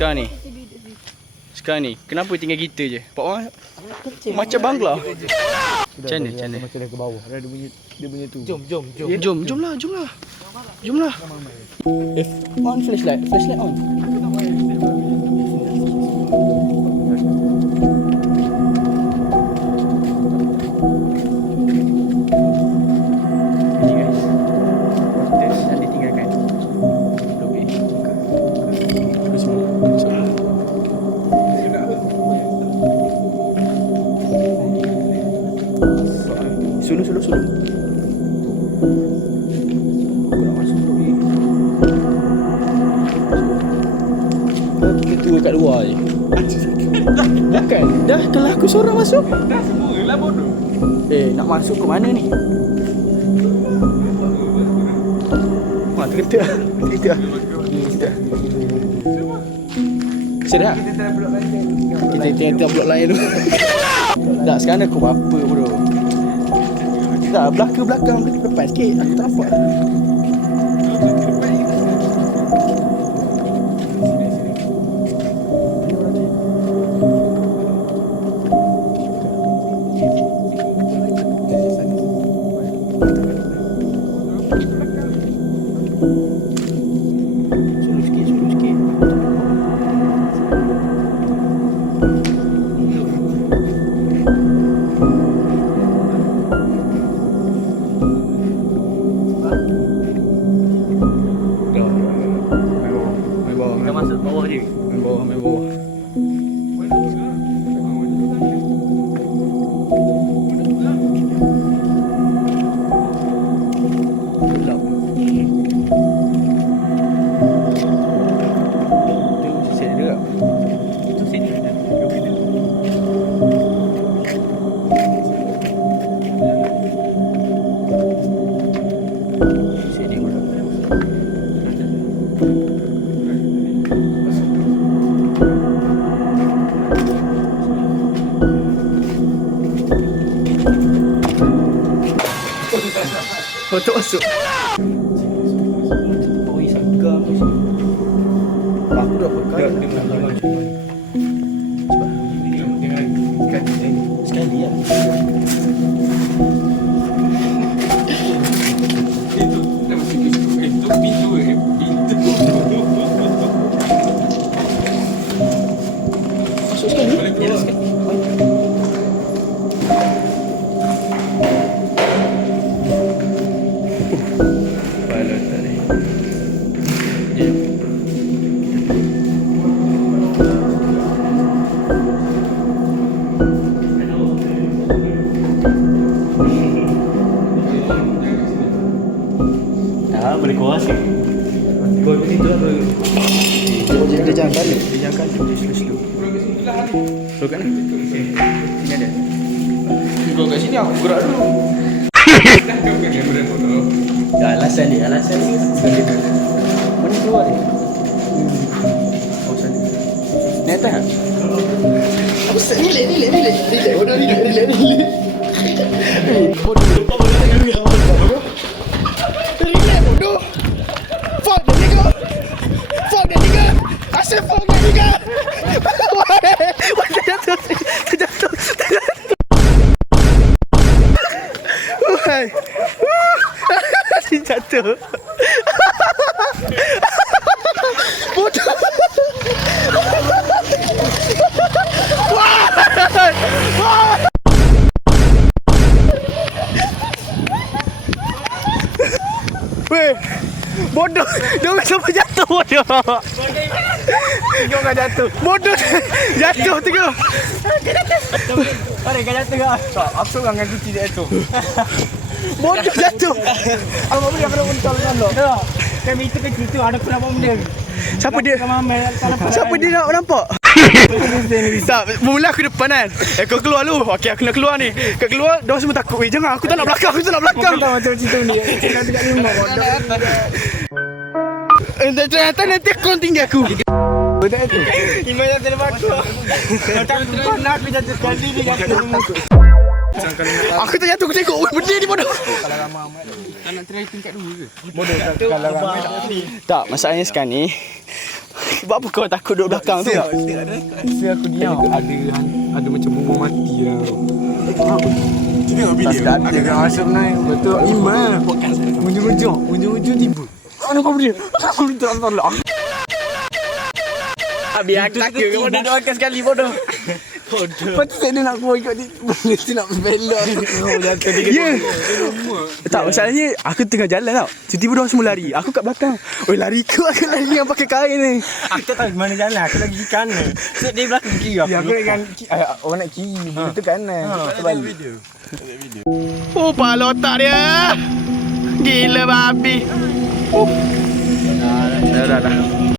Sekarang ni, kenapa tinggal kita je? Pak Wan macam bangla. Macam mana? Macam dia ke bawah. Dia punya tu. Jomlah. On flashlight on. Ini guys, quarters yang ditinggalkan. Lobi ke semua. Sulu. Aku nak masuk lobi. Kita tua kat luar je. Bukan, dah kalau aku seorang masuk. Dah semua lah bodoh. Nak masuk ke mana ni? Wah, tergetak. Sedap. Kita tengok blok lain dulu. Tak, sekarang aku apa bro? Tak, belakang depan sikit. Aku tak nampak. Sulu sikit. Kita masuk bawah je. Main bawah. Gelap. Tu sisi dia. Itu sini ada. Sisi dia pula. Untuk masuk. Oh, isagam. Aku dah pakai. Sekali ya. Itu pintu. Masuk sekali. Boleh keluar. Balot tadi. Boleh keluar sih. Kau begitu apa? Dia jangan balik. Dia slow. Slow kan? Sini ada. Kau kat sini aku gerak dulu. Alasan ni. Mana keluar ni? Oh, sana. Ni atas tak? Aku relax. Bodoh, relax. Bodoh. Relax, bodoh. Fuck the nigga. I said fuck the nigga. Wah, terjatuh. Wah. Jatuh. Bodoh. Weh, bodoh. Dia orang sampai jatuh bodoh. Dia orang jatuh. Bodoh. Jatuh tengok. Kau jatuh ke? Apa orang dengan cuci dia tu? Bodoh jatuh. Apa boleh kena muncul kan lo? Kami itu kecil tu ada berapa benda. Siapa dia nak nampak? Tak, mula aku depan kan. Kau keluar lu. Okey, aku nak keluar ni. Kau keluar, dia semua takut. Jangan, aku tak nak belakang. Tahu macam cerita ni. Kita tidak lima. Ternyata nanti kau tinggal aku. Betul tu. Imanya terlepas aku. Kau nak aku jatuh sekali ni jatuh. Aku tak jatuh, aku tengok. Benda ni bodoh. Kalau ramai amat tak nak try tingkat dulu ke? Bodoh kalau ramai tak ni. Tak, masalahnya sekarang ni Sebab apa kau takut duduk belakang tu? Saya aku diam. Ada macam burung mati lah. Tengok video. Ada kat masuk naik. Betul. Iman. Ujung-ujung tiba. Mana kau berdiri? Aku terang lah. Biar tak ke kau duduk makan sekali bodoh. Lepas tu saya nak kau ikut ni. Benda tu nak belok. Ya. Tak, masalahnya aku tengah jalan tau. Tiba-tiba diorang semua lari. Aku kat belakang. Oi, lari ke? Aku lari yang pakai kain ni. Aku tak tahu mana jalan. Aku lagi kanan. Set dia belakang kiri aku. Ya, aku nak orang nak kiri. Benda tu kanan. Terbalik. Oh, pala otak dia. Gila babi. Dah.